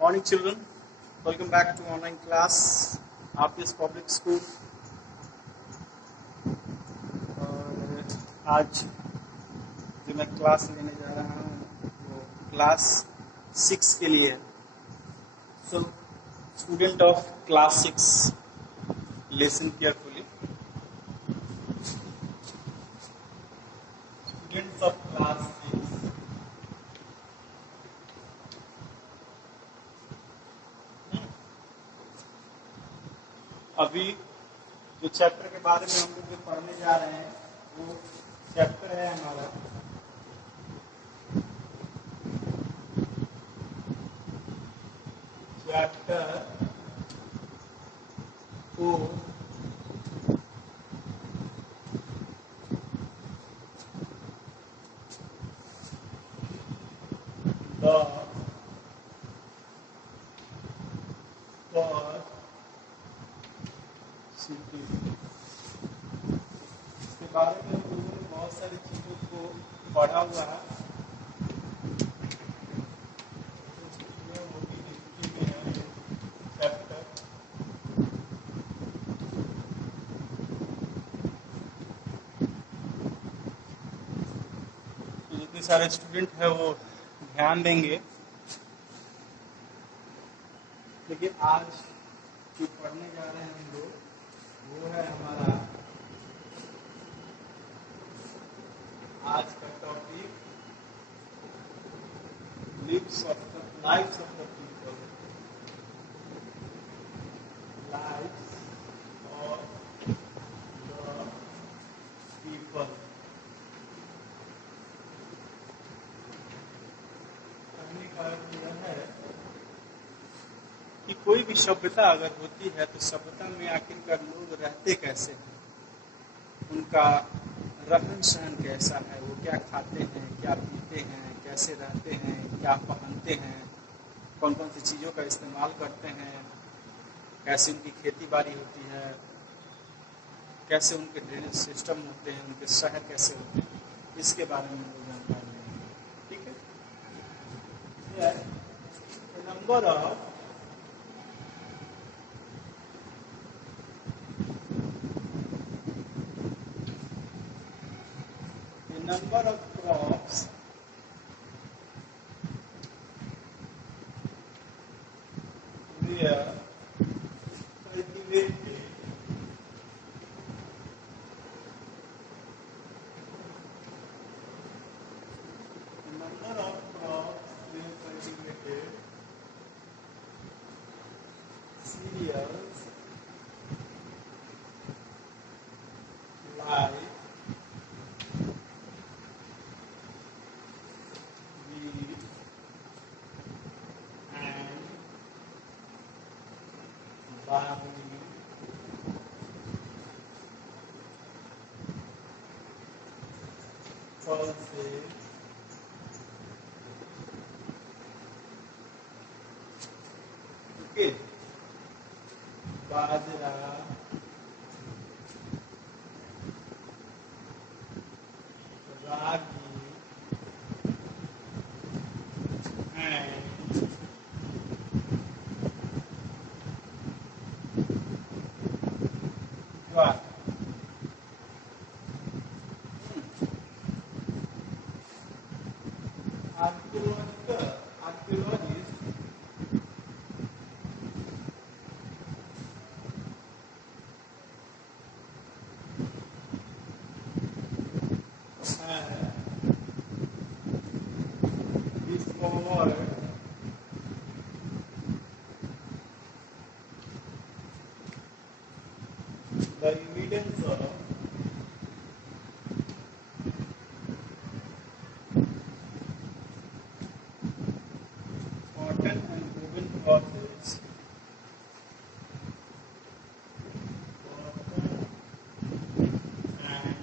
Morning children, welcome back to online class RPS Public School। और आज जो मैं क्लास लेने जा रहा हूँ वो क्लास 6 के लिए है। So student of class 6 listen carefully. Students of class 6, अभी जो चैप्टर के बारे में हम लोग जो पढ़ने जा रहे हैं वो चैप्टर है हमारा चैप्टर 4 द सिटी। इसके बारे में हम लोगों ने बहुत सारी चीज़ों को पढ़ा हुआ है। चैप्टर तो जितने सारे स्टूडेंट हैं वो ध्यान देंगे। लेकिन आज जो पढ़ने जा रहे हैं हम लोग वो है हमारा आज का topic lives of the people. Lives of the people. कहने का अर्थ यह है कि कोई भी सभ्यता अगर होती है तो सभ्यता में आखिरकार लोग रहते कैसे हैं, उनका रहन सहन कैसा है, वो क्या खाते हैं, क्या पीते हैं, कैसे रहते हैं, क्या पहनते हैं, कौन कौन सी चीज़ों का इस्तेमाल करते हैं, कैसे उनकी खेती बाड़ी होती है, कैसे उनके ड्रेनेज सिस्टम होते हैं, उनके शहर कैसे होते हैं, इसके बारे में हम लोग जानकारी लेंगे। ठीक है। Number of number of crops were cultivated cereals like wheat and barley, pulses, okay, bajra, ragi and jowar. Archaeologists have discovered the evidence of cotton and woven clothes, and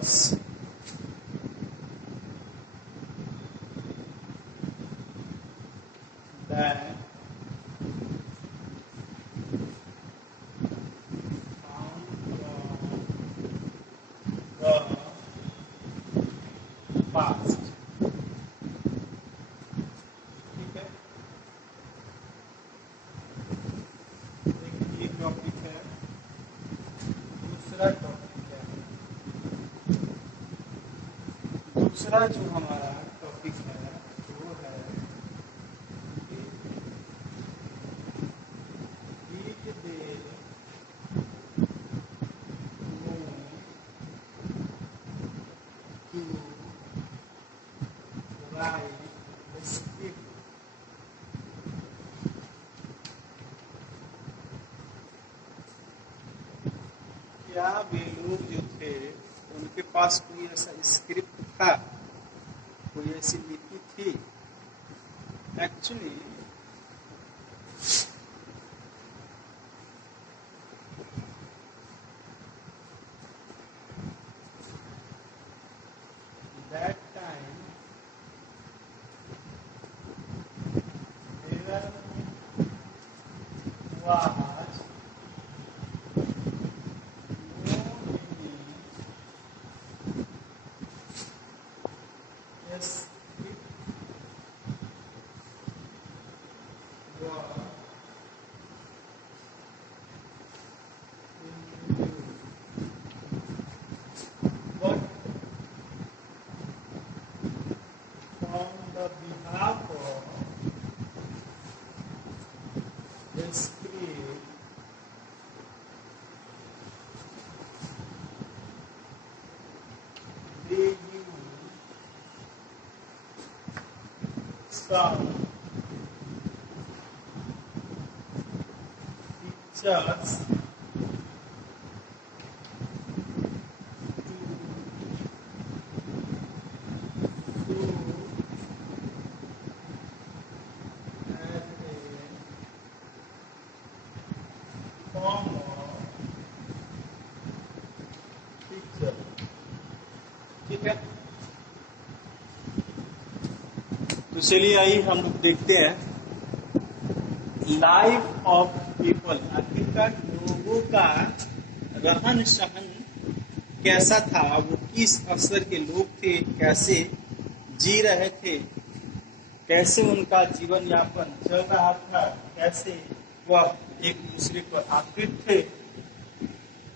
workers that found from the past. ठीक है, एक topic है। दूसरा topic है, दूसरा जो हमारा topic है वो है ईट दे टू राइट स्क्रिप्ट। क्या वे लोग जो थे उनके पास कोई ऐसा स्क्रिप्ट था, कोई ऐसी नीति थी? Actually that time there was no any script was but on the behalf of the script they use some pictures to show as a form of picture। ठीक है, तो चलिए आइए हम लोग देखते हैं लाइफ ऑफ पीपल। आखिरकार लोगों का रहन सहन कैसा था, वो किस स्तर के लोग थे, कैसे जी रहे थे, कैसे उनका जीवन यापन चल रहा था, कैसे वह एक दूसरे पर आश्रित थे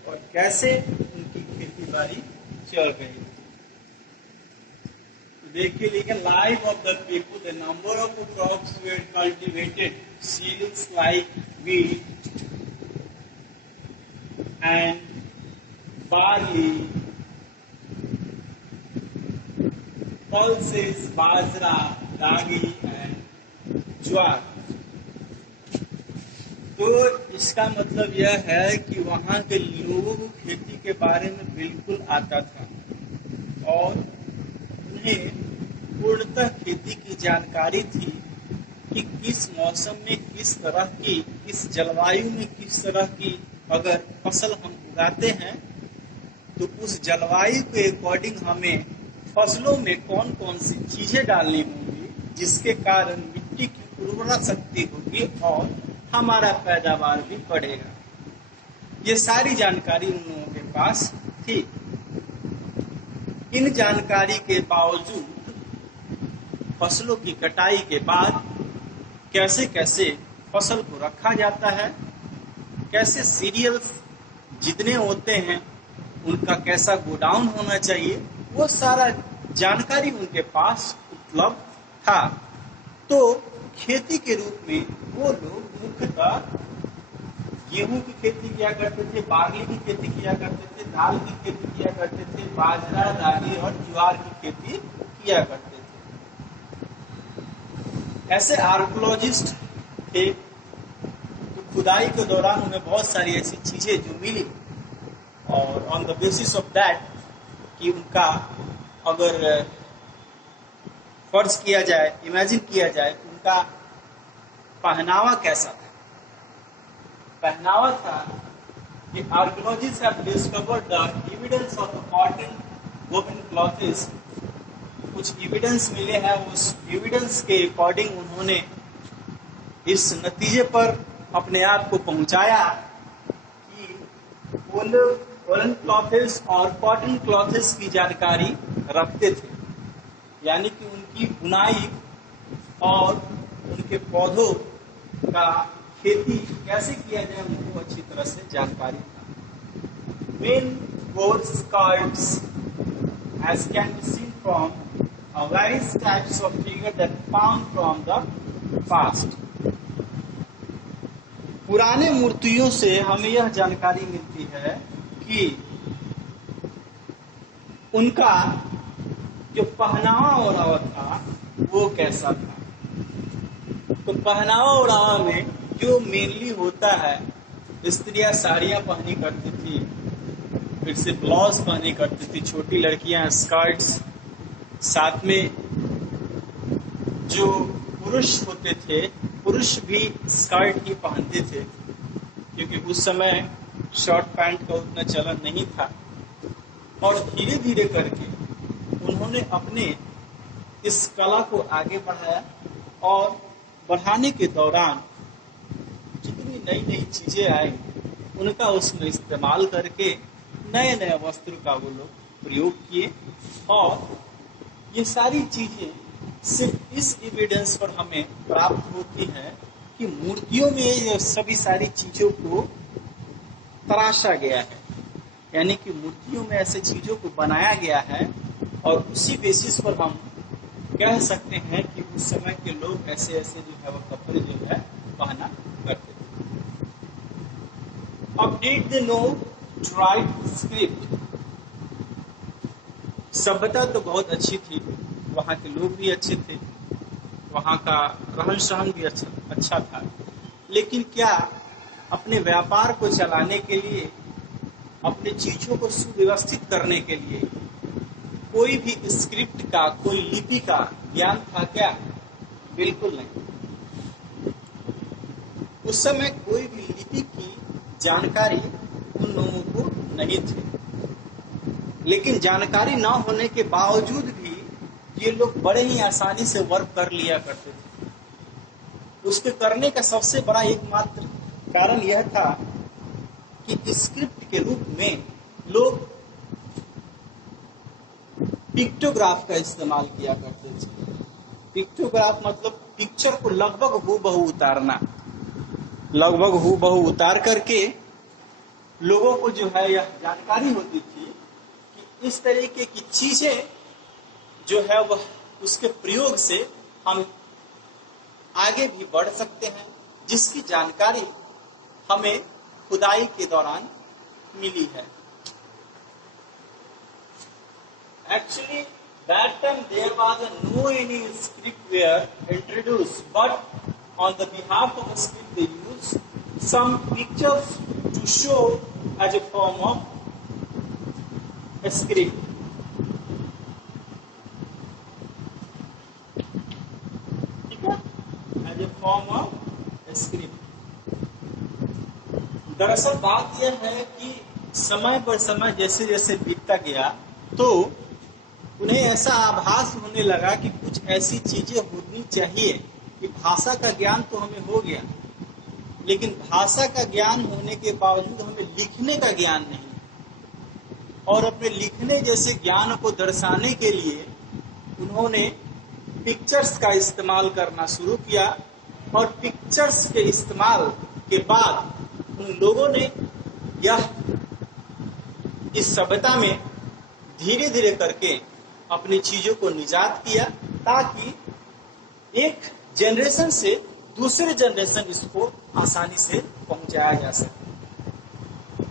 और कैसे उनकी खेती बाड़ी चल रही थी। देखिए लिखा life of the people, the number of crops were cultivated, cereals like wheat and barley, pulses, bajra, ragi and jowar. तो इसका मतलब यह है कि वहाँ के लोगों को खेती के बारे में बिल्कुल आता था और उन्हें पूर्णतः खेती की जानकारी थी कि किस मौसम में किस तरह की, किस जलवायु में किस तरह की अगर फसल हम उगाते हैं तो उस जलवायु के अकॉर्डिंग हमें फसलों में कौन कौन सी चीजें डालनी होंगी जिसके कारण मिट्टी की उर्वरा शक्ति होगी और हमारा पैदावार भी बढ़ेगा। ये सारी जानकारी उन लोगों के पास थी। इन जानकारी के बावजूद फसलों की कटाई के बाद कैसे कैसे फसल को रखा जाता है, कैसे सीरियल्स जितने होते हैं उनका कैसा गोडाउन होना चाहिए, वो सारा जानकारी उनके पास उपलब्ध था। तो खेती के रूप में वो लोग मुख्यतः गेहूं की खेती किया करते थे, बार्ली की खेती किया करते थे, दाल की खेती किया करते थे, बाजरा, रागी और ज्वार की खेती किया करते थे। ऐसे आर्कोलॉजिस्ट थे तो खुदाई के दौरान उन्हें बहुत सारी ऐसी चीजें जो मिली और on the basis of that कि उनका अगर फर्ज किया जाए, इमेजिन किया जाए कि उनका पहनावा कैसा था। पहनावा था कि archaeologist have discovered the evidence of the cotton women clothes कुछ एविडेंस मिले हैं, उस एविडेंस के अकॉर्डिंग उन्होंने इस नतीजे पर अपने आप को पहुंचाया कि वुलन क्लॉथेस और कॉटन क्लॉथेस की जानकारी रखते थे, यानी कि उनकी बुनाई और उनके पौधों का खेती कैसे किया जाए उनको अच्छी तरह से जानकारी था। Main wore skirts as can be seen from various types of figure that found from the past. पुराने मूर्तियों से हमें यह जानकारी मिलती है कि उनका जो पहनावा ओढ़ावा था वो कैसा था। तो पहनावा ओढ़ावा में जो मेनली होता है, स्त्रियां साड़ियां पहनी करती थी, फिर से ब्लाउज पहनी करती थी, छोटी लड़कियां स्कर्ट्स, साथ में जो पुरुष होते थे पुरुष भी स्कर्ट ही पहनते थे, क्योंकि उस समय शॉर्ट पैंट का उतना चलन नहीं था। और धीरे धीरे करके उन्होंने अपने इस कला को आगे बढ़ाया और बढ़ाने के दौरान जितनी नई नई चीजें आई उनका उसमें इस्तेमाल करके नए नए वस्त्र का वो लोग प्रयोग किए। और ये सारी चीजें सिर्फ इस एविडेंस पर हमें प्राप्त होती है कि मूर्तियों में ये सभी सारी चीजों को तराशा गया है, यानी कि मूर्तियों में ऐसे चीजों को बनाया गया है और उसी बेसिस पर हम कह सकते हैं कि उस समय के लोग ऐसे ऐसे जो है वो कपड़े जो है पहना करते थे। अब did they know right script? सभ्यता तो बहुत अच्छी थी, वहाँ के लोग भी अच्छे थे, वहाँ का रहन सहन भी अच्छा था, लेकिन क्या अपने व्यापार को चलाने के लिए, अपने चीजों को सुव्यवस्थित करने के लिए कोई भी स्क्रिप्ट का, कोई लिपि का ज्ञान था क्या? बिल्कुल नहीं। उस समय कोई भी लिपि की जानकारी उन लोगों को नहीं थी, लेकिन जानकारी न होने के बावजूद भी ये लोग बड़े ही आसानी से वर्क कर लिया करते थे। उसके करने का सबसे बड़ा एकमात्र कारण यह था कि स्क्रिप्ट के रूप में लोग पिक्टोग्राफ का इस्तेमाल किया करते थे। पिक्टोग्राफ मतलब पिक्चर को लगभग हूबहू उतारना, लगभग हूबहू उतार करके लोगों को जो है यह जानकारी होती थी कि इस तरीके की चीजें जो है वह उसके प्रयोग से हम आगे भी बढ़ सकते हैं, जिसकी जानकारी हमें खुदाई के दौरान मिली है। Actually, that time there was no any script were introduced, but on the behalf of the script they used some pictures to show as a form of a script. ठीक है, as a form of a script. दरअसल बात यह है कि समय पर समय जैसे जैसे बीतता गया तो उन्हें ऐसा आभास होने लगा कि कुछ ऐसी चीजें होनी चाहिए कि भाषा का ज्ञान तो हमें हो गया, लेकिन भाषा का ज्ञान होने के बावजूद हमें लिखने का ज्ञान नहीं। और अपने लिखने जैसे ज्ञान को दर्शाने के लिए उन्होंने पिक्चर्स का इस्तेमाल करना शुरू किया, और पिक्चर्स के इस्तेमाल के बाद उन लोगों ने यह इस सभ्यता में धीरे धीरे करके अपनी चीजों को निजात किया, ताकि एक जनरेशन से दूसरे जनरेशन इसको आसानी से पहुंचाया जा सके।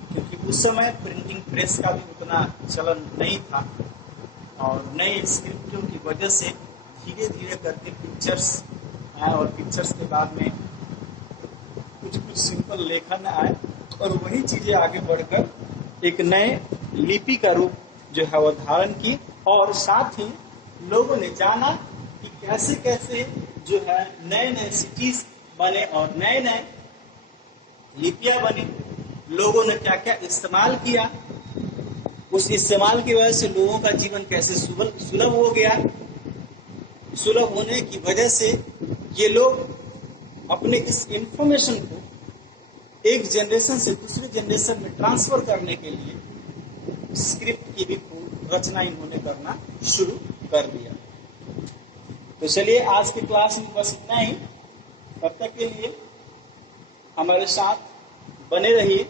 क्योंकि उस समय प्रिंटिंग प्रेस का भी उतना चलन नहीं था, और नए स्क्रिप्टों की वजह से धीरे धीरे करके पिक्चर्स आए, और पिक्चर्स के बाद में कुछ कुछ सिंपल लेखन आए, और वही चीजें आगे बढ़कर एक नए लिपि का रूप जो है वो धारण की। और साथ ही लोगों ने जाना कि कैसे कैसे जो है नए नए सिटीज बने और नए नए लिपियां बनी, लोगों ने क्या क्या इस्तेमाल किया, उस इस्तेमाल की वजह से लोगों का जीवन कैसे सुलभ हो गया। सुलभ होने की वजह से ये लोग अपने इस इंफॉर्मेशन को एक जनरेशन से दूसरे जनरेशन में ट्रांसफर करने के लिए स्क्रिप्ट की भी रचना इन्होंने करना शुरू कर दिया। तो चलिए आज की क्लास में बस इतना ही। तब तक के लिए हमारे साथ बने रहिए।